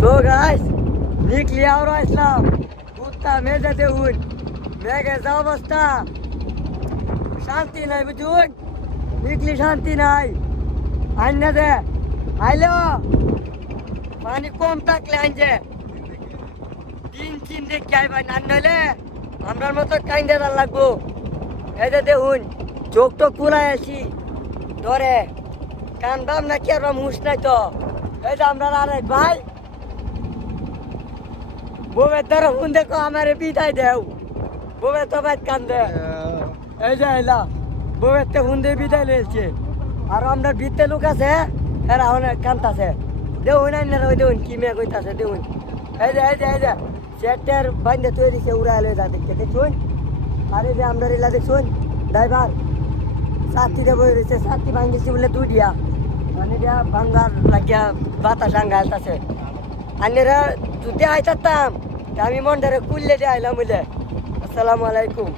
So guys, নিকলি আওরা ইসলাম কুত্তা মেজে দেউন মেঘে যাও অবস্থা শান্তি নাই বুঝুন নিকলি শান্তি নাই আইনা দে আইলো পানি কম থাকলে আনছে দিন দেখে আইবা না নইলে আমরার মতো কাইন্দে লাগবো এই যে দেখুন চোখ টোক পুরাই আছি ধরে কান বাম না কি আর হুঁশ নাই তো এই যে আমরা আরেক ভাই বউয়ের দ্বারা ফোন দেখো আমার বিদায় দেও বউয়ের তো বাইর কান্দে এই যে এলা বউয়ের তো ফোন দিয়ে বিদায় লিয়েছে আর আমরা ভিতরে লোক আছে এরা অনেক কান্তাছে দেখুন আইনারা ওই দেখুন কি মেয়ে কইতাছে দেখুন এই যে চেয়ারটার বাইন্দে তৈরি দিচ্ছে উড়া এলো যা দেখতে দেখুন আর এই যে আমরা এলা দেখুন ড্রাইভার সাতটিতে বই রয়েছে সাতটি ভাঙ্গিছি বলে দুই দিয়া মানে দিয়া ভাঙ্গার লাগিয়া বাতাস আঙ্গা আলতাছে আইনেরা যদি আইতাম আমি মনটারে কুললে দিয়ে আইলাম বলে আসসালামু আলাইকুম।